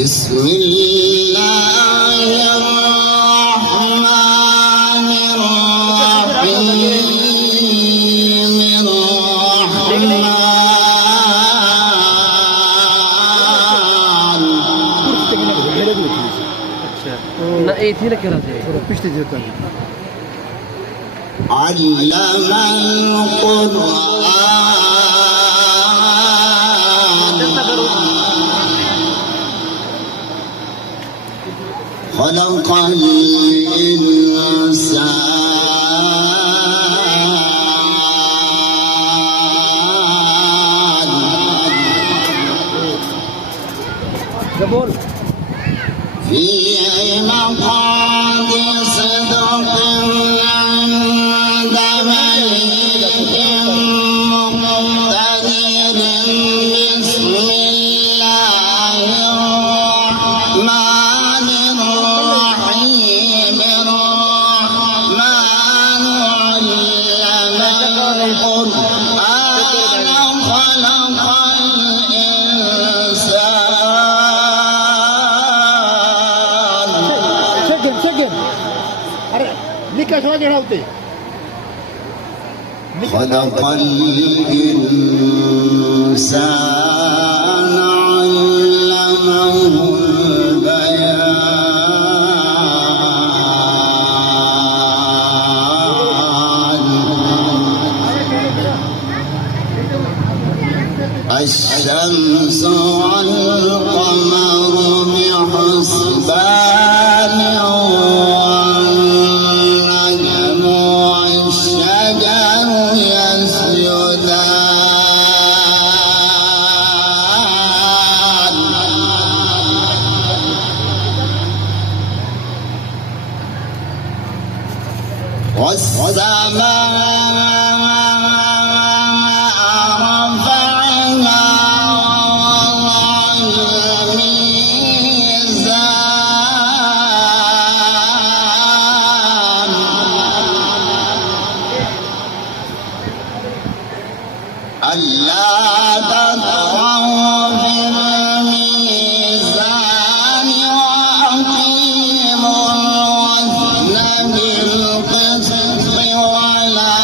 بسم الله الرحمن الرحيم علم القرآن خلق الإنسان في مقعد صدق عند مليك مقتدر بسم الله الرحمن الرحيم الرحمن علم القرآن خلق خلق الإنسان علمه البيان الشمس والقمر بحسبان ألا تطغوا في الميزان وأقيموا الوزن بالقسط ولا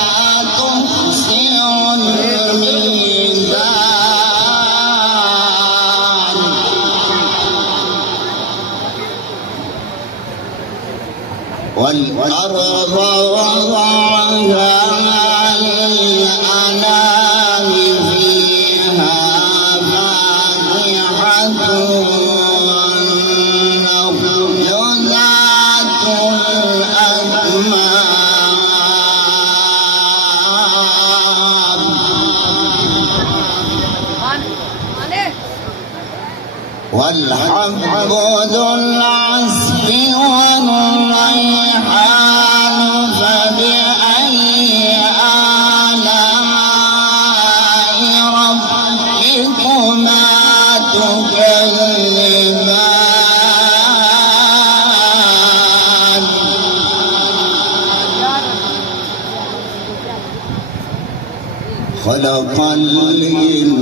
تخسروا الميزان والأرض وضعها للأنام والحب ذو العصف والريحان فبأي آلاء ربكما تكذبان خلق الإنسان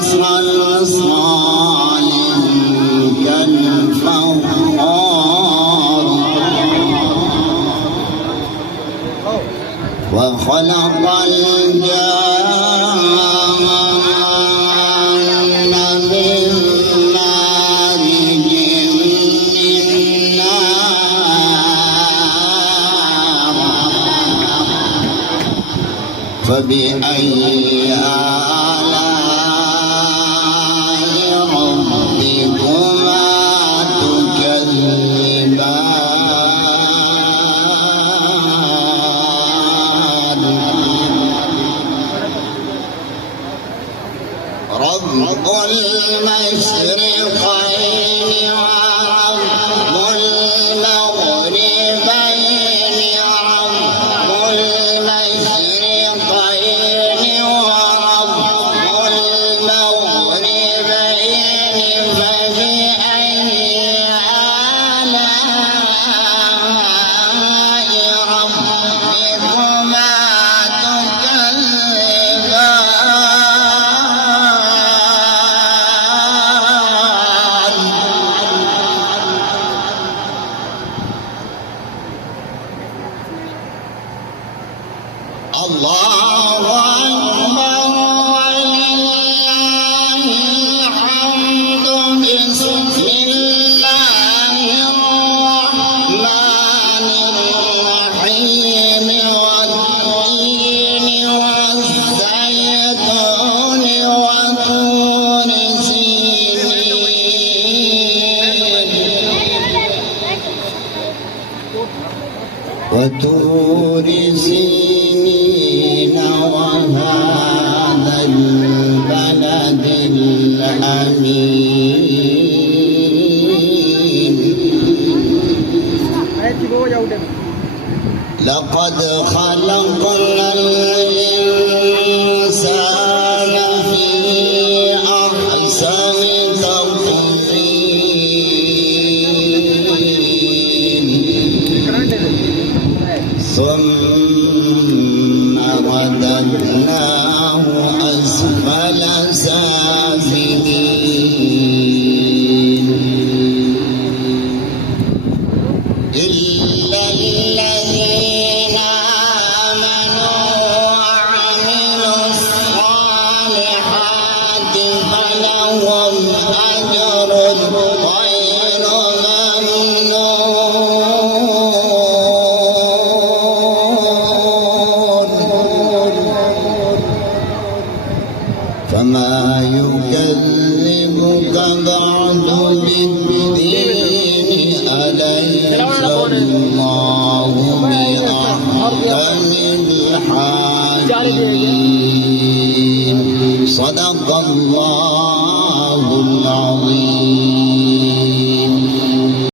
صلصال كالفخار وخلق الجان من مارج من نار فبأي رب المشرقين ورب المغربين رب المشرقين ورب المغربين فبأي آلاء ربكما تكذبان الأمين لقد خلقنا الإنسان في أحسن تقويم ثم رددناه أسفل سافلين إلا الذين آمنوا وعملوا الصالحات فلهم أجر غير ممنون فما يكذبك بعد بالدين أليس الله بأحكم الحاكمين صدق الله العظيم